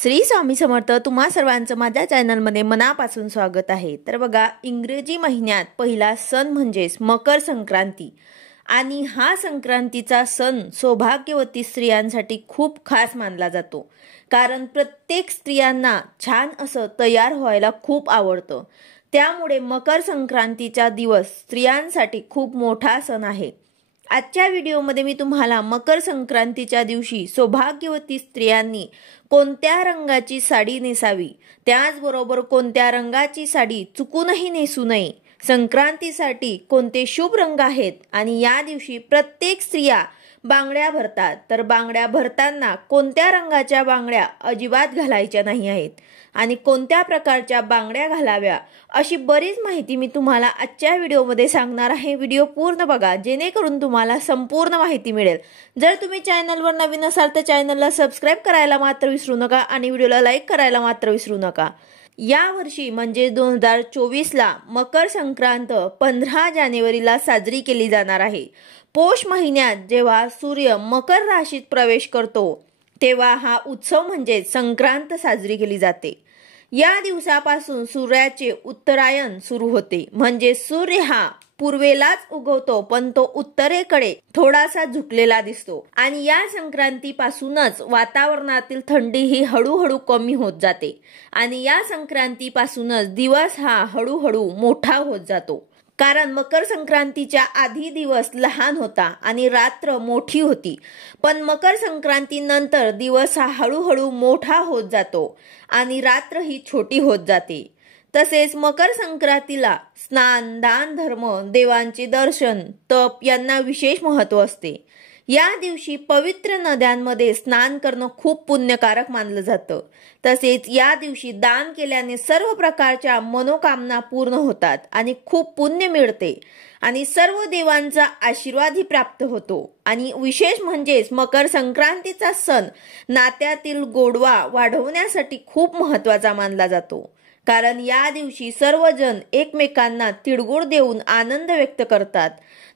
श्री स्वामी समर्थ। तुम्हा सर्वांचं माझ्या चॅनलमध्ये मनापासून स्वागत आहे। तर बघा, इंग्रजी महिन्यात पहिला सण म्हणजेच मकर संक्रांती आणि हा संक्रांतीचा सण सौभाग्यवती स्त्रियांसाठी खूप खास मानला जातो, कारण प्रत्येक स्त्रियांना छान असं तयार व्हायला खूप आवडतं। त्यामुळे मकर संक्रांतीचा दिवस स्त्रियांसाठी खूप मोठा सण आहे। आजच्या व्हिडिओमध्ये मी तुम्हाला मकर संक्रांतीच्या दिवशी सौभाग्यवती स्त्रियांनी कोणत्या रंगाची साडी नेसावी, त्याचबरोबर कोणत्या रंगाची साडी चुकूनही नेसू नये, संक्रांतीसाठी कोणते शुभ रंग आहेत आणि या दिवशी प्रत्येक स्त्रिया बांगड्या भरतात, तर बांगड्या भरताना कोणत्या रंगाच्या बांगड्या अजिबात घालायच्या नाही आहेत आणि कोणत्या प्रकारच्या बांगड्या घालाव्या, अशी बरीच माहिती मी तुम्हाला आजच्या व्हिडिओमध्ये सांगणार आहे। व्हिडिओ पूर्ण बघा, जेणेकरून तुम्हाला संपूर्ण माहिती मिळेल। जर तुम्ही चॅनलवर नवीन असाल तर चॅनलला सबस्क्राइब करायला मात्र विसरू नका आणि व्हिडिओला लाईक करायला मात्र विसरू नका। या वर्षी म्हणजे 2024ला मकर संक्रांत 15 जानेवारीला साजरी केली जाणार आहे। पोष महिन्यात जेव्हा सूर्य मकर राशीत प्रवेश करतो तेव्हा हा उत्सव म्हणजे संक्रांत साजरी केली जाते। या दिवसापासून सूर्याचे उत्तरायण सुरू होते, म्हणजे सूर्य हा पूर्वेलाच उगवतो पण तो उत्तरेकडे थोडासा झुकलेला दिसतो आणि या संक्रांतीपासूनच वातावरणातील थंडी ही हळूहळू कमी होत जाते आणि या संक्रांतीपासूनच दिवस हा हळूहळू मोठा होत जातो, कारण मकर संक्रांतीच्या आधी दिवस लहान होता आणि रात्र मोठी होती, पण मकर संक्रांतीनंतर दिवस हा हळूहळू मोठा होत जातो आणि रात्र ही छोटी होत जाते। तसेच मकर संक्रांतीला स्नान, दान, धर्म, देवांचे दर्शन, तप यांना विशेष महत्त्व असते। या दिवशी पवित्र नद्यांमध्ये स्नान करणं खूप पुण्यकारक मानलं जातं। तसेच या दिवशी दान केल्याने सर्व प्रकारच्या मनोकामना पूर्ण होतात आणि खूप पुण्य मिळते आणि सर्व देवांचा आशीर्वादही प्राप्त होतो। आणि विशेष म्हणजेच मकर संक्रांतीचा सण नात्यातील गोडवा वाढवण्यासाठी खूप महत्त्वाचा मानला जातो, कारण या दिवशी सर्वजण एकमेकांना तिळगुळ देऊन आनंद व्यक्त करतात।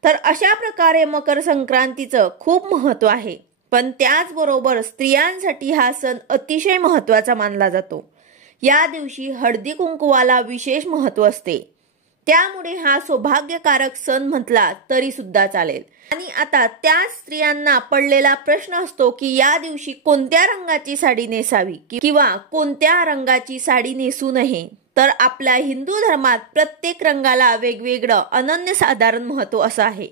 तर अशा प्रकारे मकर संक्रांतीचं खूप महत्त्व आहे, पण त्याचबरोबर स्त्रियांसाठी हा सण अतिशय महत्त्वाचा मानला जातो। या दिवशी हळदी कुंकवाला विशेष महत्त्व असते, त्यामुळे हा सौभाग्यकारक सण म्हटला तरी सुद्धा चालेल। आणि आता त्या स्त्रियांना पडलेला प्रश्न असतो की या दिवशी कोणत्या रंगाची साडी नेसावी किंवा कोणत्या रंगाची साडी नेसू नये। तर आपल्या हिंदू धर्मात प्रत्येक रंगाला वेगवेगळं अनन्यसाधारण महत्त्व असं आहे,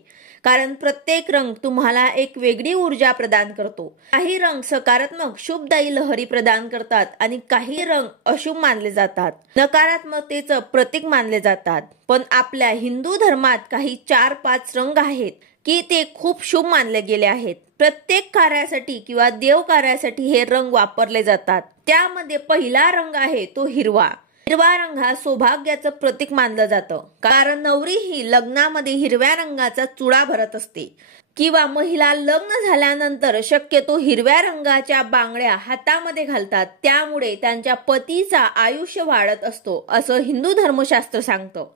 कारण प्रत्येक रंग तुम्हाला एक वेगळी ऊर्जा प्रदान करतो। काही रंग सकारात्मक शुभदायी लहरी प्रदान करतात आणि काही रंग अशुभ मानले जातात, नकारात्मकतेचं प्रतीक मानले जातात। पण आपल्या हिंदू धर्मात काही 4-5 रंग आहेत की ते खूप शुभ मानले गेले आहेत। प्रत्येक कार्यासाठी किंवा देव कार्यासाठी हे रंग वापरले जातात। त्यामध्ये पहिला रंग आहे तो हिरवा। हिरवा रंग हा सौभाग्याचं प्रतीक मानलं जातं, कारण नवरी ही लग्नामध्ये हिरव्या रंगाचा चुडा भरत असते किंवा महिला लग्न झाल्यानंतर शक्यतो हिरव्या रंगाच्या बांगड्या हातामध्ये घालतात, त्यामुळे त्यांच्या पतीचा आयुष्य वाढत असतो असं हिंदू धर्मशास्त्र सांगतं।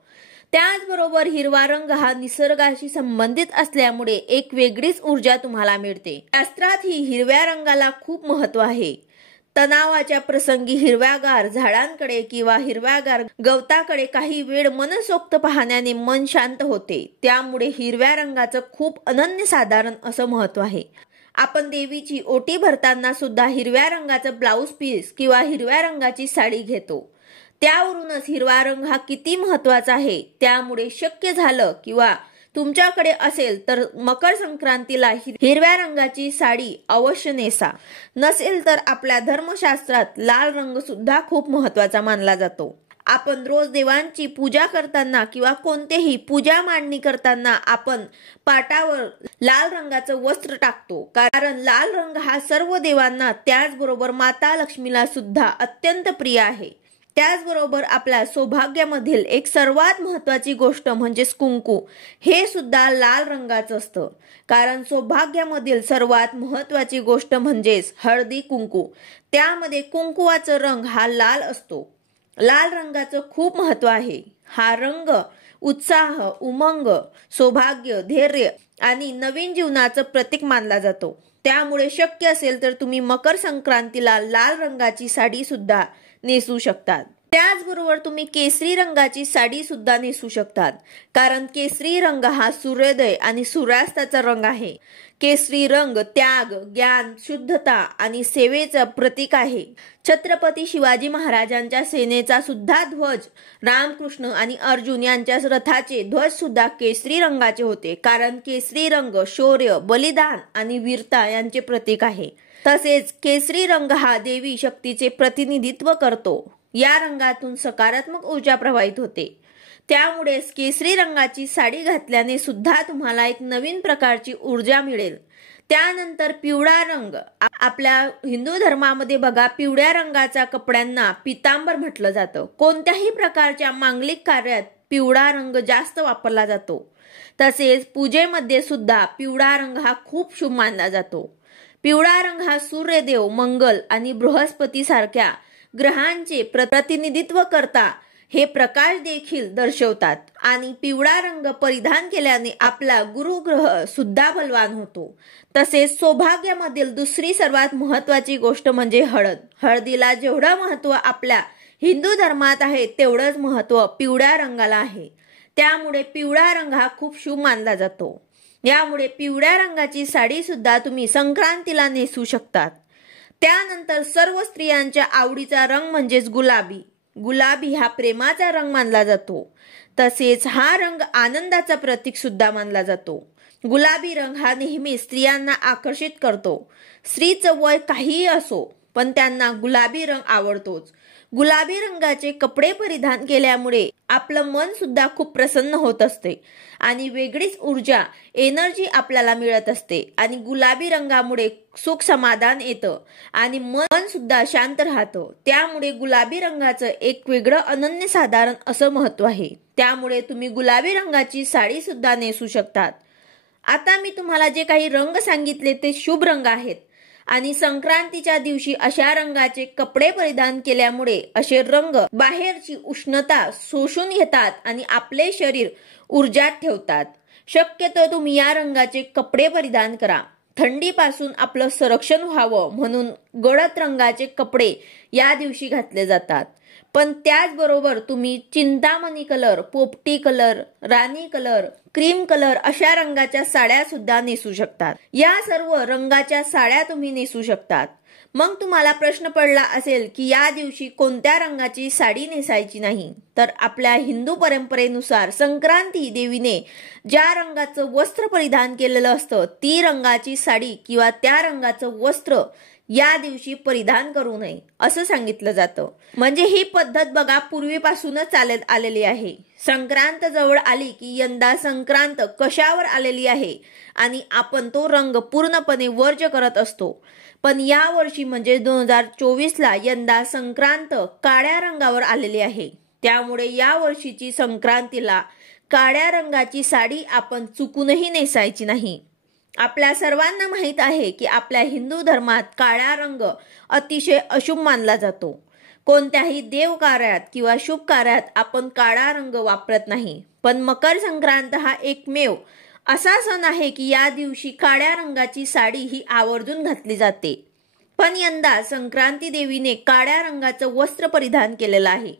त्याचबरोबर हिरवा रंग हा निसर्गाशी संबंधित असल्यामुळे एक वेगळीच ऊर्जा तुम्हाला मिळते। शास्त्रात ही हिरव्या रंगाला खूप महत्त्व आहे। तणावाच्या प्रसंगी हिरव्यागार झाडांकडे किंवा हिरव्यागार गवताकडे काही वेळ मनसोक्त पाहण्याने मन शांत होते, त्यामुळे हिरव्या रंगाचं खूप अनन्यसाधारण असं महत्त्व आहे। आपण देवीची ओटी भरताना सुद्धा हिरव्या रंगाचं ब्लाउज पीस किंवा हिरव्या रंगाची साडी घेतो, त्यावरूनच हिरवा रंग हा किती महत्त्वाचा आहे। त्यामुळे शक्य झालं किंवा तुमच्याकडे असेल तर मकर संक्रांतीला हिरव्या रंगाची साडी अवश्य नेसा, नसेल तर आपल्या धर्मशास्त्रात लाल रंग सुद्धा खूप महत्त्वाचा मानला जातो। आपण रोज देवांची पूजा करताना किंवा कोणतेही पूजा मांडणी करताना आपण पाटावर लाल रंगाचं वस्त्र टाकतो, कारण लाल रंग हा सर्व देवांना त्याचबरोबर माता लक्ष्मीला सुद्धा अत्यंत प्रिय आहे। त्याचबरोबर आपल्या सौभाग्यामधील एक सर्वात महत्त्वाची गोष्ट म्हणजेच कुंकू, हे सुद्धा लाल रंगाचं असतं, कारण सौभाग्यामधील सर्वात महत्त्वाची गोष्ट म्हणजेच हळदी कुंकू, त्यामध्ये कुंकुवाचा रंग हा लाल असतो। लाल रंगाचं खूप महत्त्व आहे। हा रंग उत्साह, उमंग, सौभाग्य, धैर्य आणि नवीन जीवनाचं प्रतीक मानला जातो। त्यामुळे शक्य असेल तर तुम्ही मकर संक्रांतीला लाल रंगाची साडी सुद्धा नेसू शकतात। त्याचबरोबर तुम्ही केसरी रंगाची साडी सुद्धा नेसू शकतात, कारण केसरी रंग हा सूर्योदय आणि सूर्यास्ताचा रंग आहे। केसरी रंग त्याग, ज्ञान, शुद्धता आणि सेवेचं प्रतीक आहे। छत्रपती शिवाजी महाराजांच्या सेनेचा सुद्धा ध्वज, रामकृष्ण आणि अर्जुन यांच्या रथाचे ध्वज सुद्धा केसरी रंगाचे होते, कारण केसरी रंग शौर्य, बलिदान आणि वीरता यांचे प्रतीक आहे। तसेच केसरी रंग हा देवी शक्तीचे प्रतिनिधित्व करतो। या रंगातून सकारात्मक ऊर्जा प्रवाहित होते। त्यामुळे केसरी रंगाची साडी घातल्याने सुद्धा तुम्हाला एक नवीन प्रकारची ऊर्जा मिळेल। त्यानंतर पिवळा रंग, आपल्या हिंदू धर्मामध्ये बघा, पिवळ्या रंगाच्या कपड्यांना पितांबर म्हटलं जातं। कोणत्याही प्रकारच्या मांगलिक कार्यात पिवळा रंग जास्त वापरला जातो। तसेच पूजेमध्ये सुद्धा पिवळा रंग हा खूप शुभ मानला जातो। पिवळा रंग हा सूर्यदेव, मंगल आणि बृहस्पती सारख्या ग्रहांचे प्रतिनिधित्व करता हे प्रकाश देखील दर्शवतात आणि पिवळा रंग परिधान केल्याने आपला गुरुग्रह सुद्धा बलवान होतो। तसेच सौभाग्यामधील दुसरी सर्वात महत्त्वाची गोष्ट म्हणजे हळद। हळदीला जेवढं महत्त्व आपल्या हिंदू धर्मात आहे तेवढंच महत्त्व पिवळ्या रंगाला आहे। त्यामुळे पिवळा रंग हा खूप शुभ मानला जातो। यामुळे पिवळ्या रंगाची साडी सुद्धा तुम्ही संक्रांतीला नेसू शकतात। त्यानंतर सर्व स्त्रियांच्या आवडीचा रंग म्हणजेच गुलाबी। गुलाबी हा प्रेमाचा रंग मानला जातो। तसेच हा रंग आनंदाचा प्रतीक सुद्धा मानला जातो। गुलाबी रंग हा नेहमी स्त्रियांना आकर्षित करतो। स्त्रीचं वय काहीही असो, पण त्यांना गुलाबी रंग आवडतोच। गुलाबी रंगाचे कपडे परिधान केल्यामुळे आपलं मन सुद्धा खूप प्रसन्न होत असते आणि वेगळीच ऊर्जा, एनर्जी आपल्याला मिळत असते आणि गुलाबी रंगामुळे सुख समाधान येतं आणि मन सुद्धा शांत राहतं। त्यामुळे गुलाबी रंगाचं एक वेगळं अनन्यसाधारण असं महत्त्व आहे। त्यामुळे तुम्ही गुलाबी रंगाची साडी सुद्धा नेसू शकतात। आता मी तुम्हाला जे काही रंग सांगितले ते शुभ रंग आहेत आणि संक्रांतीच्या दिवशी अशा रंगाचे कपडे परिधान केल्यामुळे असे रंग बाहेरची उष्णता शोषून घेतात आणि आपले शरीर ऊर्जात ठेवतात। शक्यतो तुम्ही या रंगाचे कपडे परिधान करा। थंडीपासून आपलं संरक्षण व्हावं म्हणून गडद रंगाचे कपडे या दिवशी घातले जातात। पण त्याचबरोबर तुम्ही चिंतामणी कलर, पोपटी कलर, राणी कलर, क्रीम कलर अशा रंगाच्या साड्या सुद्धा नेसू शकतात। या सर्व रंगाच्या साड्या तुम्ही नेसू शकतात। मग तुम्हाला प्रश्न पडला असेल की या दिवशी कोणत्या रंगाची साडी नेसायची नाही, तर आपल्या हिंदू परंपरेनुसार संक्रांती देवीने ज्या रंगाचं वस्त्र परिधान केलेलं असतं ती रंगाची साडी किंवा त्या रंगाचं वस्त्र या दिवशी परिधान करू नये असं सांगितलं जातं। म्हणजे ही पद्धत बघा पूर्वीपासूनच चालत आलेली आहे। संक्रांत जवळ आली की यंदा संक्रांत कशावर आलेली आहे आणि आपण तो रंग पूर्णपणे वर्ज करत असतो। पण या वर्षी म्हणजे 2024ला यंदा संक्रांत काळ्या रंगावर आलेली आहे। त्यामुळे या वर्षीची संक्रांतीला काळ्या रंगाची साडी आपण चुकूनही नेसायची नाही। आपल्या सर्वांना माहित आहे की आपल्या हिंदू धर्मात काळा रंग अतिशय अशुभ मानला जातो। कोणत्याही देव कार्यात किंवा शुभ कार्यात आपण काळा रंग वापरत नाही। पण मकर संक्रांत हा एकमेव असा सण आहे की या दिवशी काळ्या रंगाची साडी ही आवर्जून घातली जाते। पण यंदा संक्रांती देवीने काळ्या रंगाचं वस्त्र परिधान केलेलं आहे।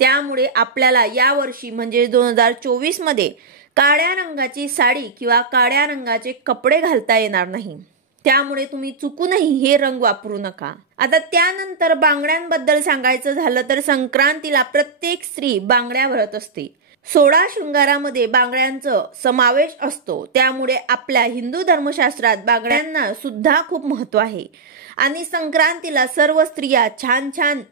त्यामुळे आपल्याला या वर्षी म्हणजे 2024 मध्ये काळ्या रंगाची साडी किंवा काळ्या रंगाचे कपडे घालता येणार नाही। त्यामुळे तुम्ही चुकूनही हे रंग वापरू नका। आता त्यानंतर बांगड्यांबद्दल सांगायचं झालं तर संक्रांतीला प्रत्येक स्त्री बांगड्या भरत असते। 16 शृंगारामध्ये बांगड्यांचा समावेश असतो। त्यामुळे आपल्या हिंदू धर्मशास्त्रात बांगड्यांना सुद्धा खूप महत्त्व आहे आणि संक्रांतीला सर्व स्त्रिया छान छान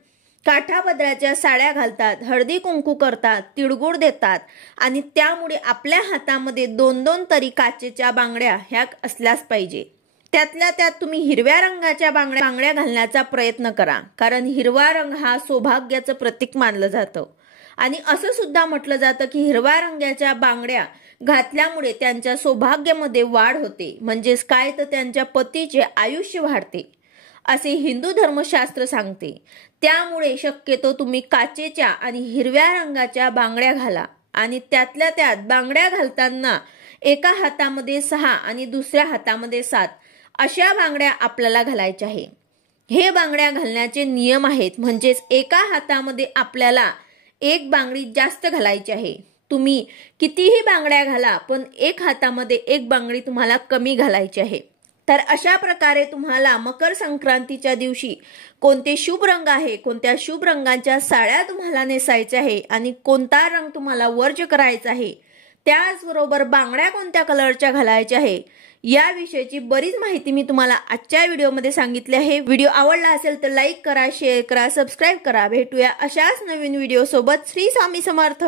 काठापदराच्या साड्या घालतात, हळदी कुंकू करतात, तिळगुळ देतात आणि त्यामुळे आपल्या हातामध्ये 2-2 तरी काचेच्या बांगड्या ह्या असल्याच पाहिजे। त्यातल्या त्यात तुम्ही हिरव्या रंगाच्या बांगड्या घालण्याचा प्रयत्न करा, कारण हिरवा रंग हा सौभाग्याचं प्रतीक मानलं जातं आणि असं सुद्धा म्हटलं जातं की हिरव्या रंगाच्या बांगड्या घातल्यामुळे त्यांच्या सौभाग्यामध्ये वाढ होते, म्हणजेच काय तर त्यांच्या पतीचे आयुष्य वाढते असे हिंदू धर्मशास्त्र सांगते। त्यामुळे शक्यतो तुम्ही काचेच्या आणि हिरव्या रंगाच्या बांगड्या घाला आणि त्यातल्या त्यात बांगड्या घालताना एका हातामध्ये 6 आणि दुसऱ्या हातामध्ये 7 अशा बांगड्या आपल्याला घालायच्या आहे। हे बांगड्या घालण्याचे नियम आहेत, म्हणजेच एका हातामध्ये आपल्याला एक बांगडी जास्त घालायची आहे। तुम्ही कितीही बांगड्या घाला, पण एक हातामध्ये एक बांगडी तुम्हाला कमी घालायची आहे। तर अशा प्रकारे तुम्हाला मकर संक्रांतीच्या दिवशी कोणते शुभ रंग आहे, कोणत्या शुभ रंगाच्या साड्या तुम्हाला नेसायच्या आहे आणि कोणता रंग तुम्हाला वर्ज्य करायचा आहे, त्याचबरोबर बांगड्या कोणत्या कलरच्या घालायच्या आहे, याविषयीची बरीच माहिती मी तुम्हाला आजच्या व्हिडिओमध्ये सांगितली आहे। व्हिडिओ आवडला असेल तर लाईक करा, शेअर करा, सबस्क्राईब करा। भेटूया अशाच नवीन व्हिडिओ सोबत। श्री स्वामी समर्थ।